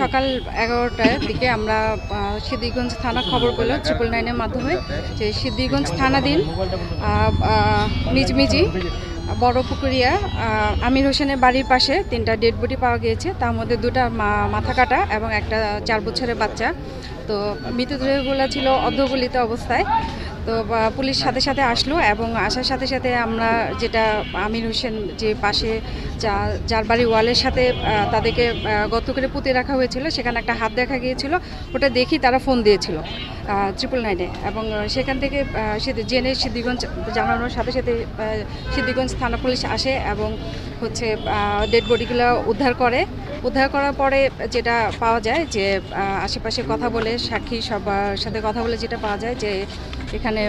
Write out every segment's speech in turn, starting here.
সকাল 11টার দিকে আমরা সিদ্ধিরগঞ্জ থানা খবর পেল 999-এর মাধ্যমে যে সিদ্ধিরগঞ্জ থানাধীন মিজমিজি বড় পুকুরিয়া আমির হোসেনের বাড়ির পাশে 3টা ডেড বডি পাওয়া গিয়েছে। তার মধ্যে 2টা মাথা কাটা এবং একটা 4 বছরের বাচ্চা। তো মৃতদেহগুলো ছিল অর্ধগলিত অবস্থায়। তো পুলিশ সাথে সাথে আসলো এবং আসার সাথে সাথে আমরা যেটা আমির হোসেন যে পাশে যার বাড়ি ওয়ালের সাথে তাদেরকে গর্ত করে পুঁতে রাখা হয়েছিল, সেখানে একটা হাত দেখা গিয়েছিল। ওটা দেখি তারা ফোন দিয়েছিল 999-এ এবং সেখান থেকে জেনে সিদ্ধিরগঞ্জ জানানোর সাথে সাথে সিদ্ধিরগঞ্জ থানা পুলিশ আসে এবং হচ্ছে ডেড বডিগুলো উদ্ধার করার পরে যেটা পাওয়া যায় যে আশেপাশে কথা বলে সাক্ষী সবার সাথে কথা বলে যেটা পাওয়া যায় যে এখানে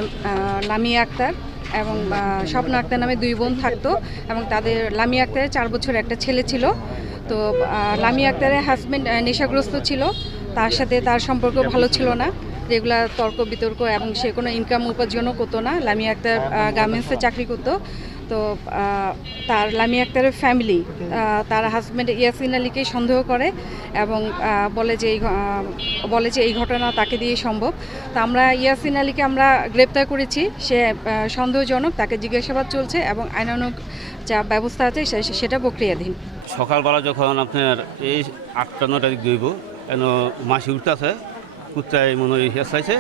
লামিয়া আক্তার এবং স্বপ্ন আক্তার নামে 2 বোন থাকতো এবং তাদের লামিয়া আক্তারের 4 বছর একটা ছেলে ছিল। তো লামিয়া আক্তারের হাজব্যান্ড নেশাগ্রস্ত ছিল, তার সাথে তার সম্পর্ক ভালো ছিল না, রেগুলার তর্ক বিতর্ক এবং সে কোনো ইনকাম উপার্জনও করতো না। লামিয়া আক্তার গার্মেন্টসে চাকরি করতো। তো তার লামিয়া আক্তারের ফ্যামিলি তার হাজব্যান্ড ইয়াসিন আলীকে সন্দেহ করে এবং বলে যে এই ঘটনা তাকে দিয়ে সম্ভব। তো আমরা ইয়াসিন আলীকে আমরা গ্রেপ্তার করেছি, সে সন্দেহজনক, তাকে জিজ্ঞাসাবাদ চলছে এবং আইনানুগ যা ব্যবস্থা আছে সেটা প্রক্রিয়াধীন। সকালবেলা যখন আপনার এই 8টা-9টার দিক দইব কেন মাসি উঠতে আছে, কুত্তায় মনে হয় হেসাইছে,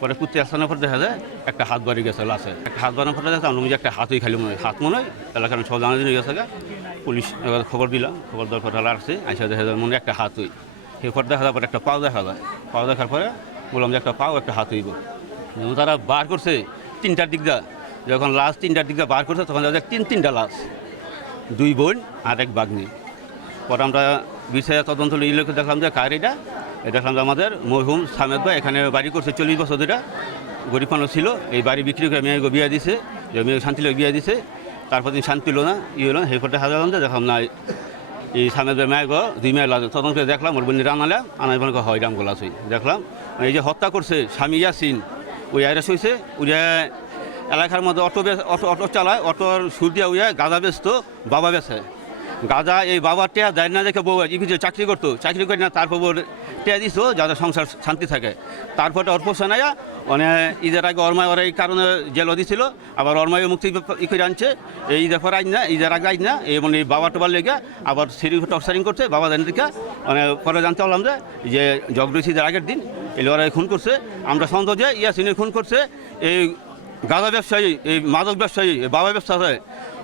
পরে কুত্তে আসানোর পর দেখা যায় একটা হাত বাড়ি গেছে লাশে, একটা হাত বাড়ানোর পরে দেখা যায় একটা হাতই খালি মনে হয়, হাত মনে হয় এলাকার সব জানা দিন গেছে। পুলিশ খবর দিলাম, খবর দেওয়ার পর আসছে, আইসা দেখা যায় মনে হয় একটা হাত হই, এরপর দেখা যায় পরে একটা পাও দেখা যায়, পাও দেখার পরে বললাম যে একটা পাও একটা হাত হইব। তারা বার করছে 3টার দিক দা, যখন লাশ 3টার দিক দা বার করছে তখন দেখা যায় 3টা লাশ, 2 বোন আর 1 বাগ্নি। পরে আমরা বিষয়ে তদন্ত লোকে দেখলাম যে কার এটা দেখলাম যে আমাদের মরহুম সামেদ ভাই এখানে বাড়ি করছে 40 বছর ধরে, গরিব মানুষ ছিল, এই বাড়ি বিক্রি করে মেয়েকে বিয়ে দিছে, যে মেয়ে শান্তি লোক বিয়ে দিছে, তারপর দিন শান্তি হলো না, হলো না, সেই পরে হাজার দেখলাম না এই সামেদ ভাই মেয়ে 2 মেয়ে লাগে। তদন্ত করে দেখলাম ওর বোন রানালে আনাই বোনকে হয় রামগোলা আছে দেখলাম। এই যে হত্যা করছে স্বামী ইয়াসিন, ওই আইরাস হয়েছে, ওই এলাকার মধ্যে অটো চালায়, অটোর সুর দিয়া উইয়া গাঁজা বেচতো, বাবা বেছে গাঁজা, এই বাবার টেয়া দেয় না দেখে বউ ইভিতে চাকরি করতো, চাকরি করে না তারপর টেয়া দিত যাতে সংসার শান্তি থাকে। তারপরে ওর পোষা নেয়া মানে ঈদের আগে অরমায় ওরা এই কারণে জেল দিছিল, আবার অরমায় মুক্তি করে আনছে, এই ঈদের পর আইন না, ঈদের আগে আইন না, এই মানে বাবা টোবার লেগে আবার টর্চারিং করছে বাবা জানি দিকে। মানে পরে জানতে পারলাম যে জগদীশ ঈদের আগের দিন এই লড়াই খুন করছে। আমরা সন্দেহ যে ইয়াসিনের খুন করছে এই গাঁজা ব্যবসায়ী, এই মাদক ব্যবসায়ী, বাবা ব্যবসায়ী,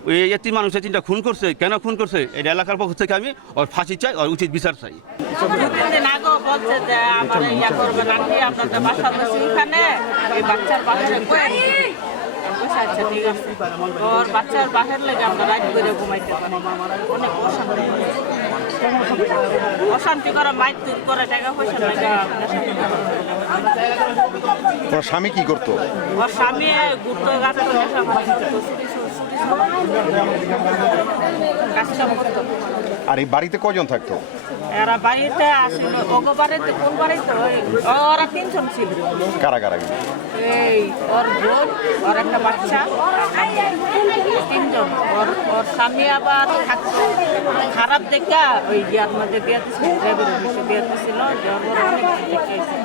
ওই এতিম মানুষ 3টা খুন করছে। কেন খুন করছে এটা এলাকার পক্ষ থেকে আমি ওর ফাঁসি চাই, ওর উচিত বিচার চাই। বাচ্চার বাহের লেগে আমরা রাত করে ঘুমাইতে অনেক অশান্তি করে মাইতুর করে টাকা পয়সা লাগে। ওর স্বামী কি করতো? ওর স্বামী ঘুরতো গাছে আর এই বাড়িতে কজন থাকতো? এরা বাড়িতে আসছিল, ওগো বাড়িতে কোন বাড়িতে ওরা 3 জন ছিল। কারা কারা? এই ওর বোন, ওর একটা বাচ্চা, 3 জন। ওর স্বামী আবার থাকতো খারাপ দেখা ওই ইয়ার মধ্যে বিয়ে দিছিল, ড্রাইভারের বিয়ে দিছিল, অনেক দেখেছে।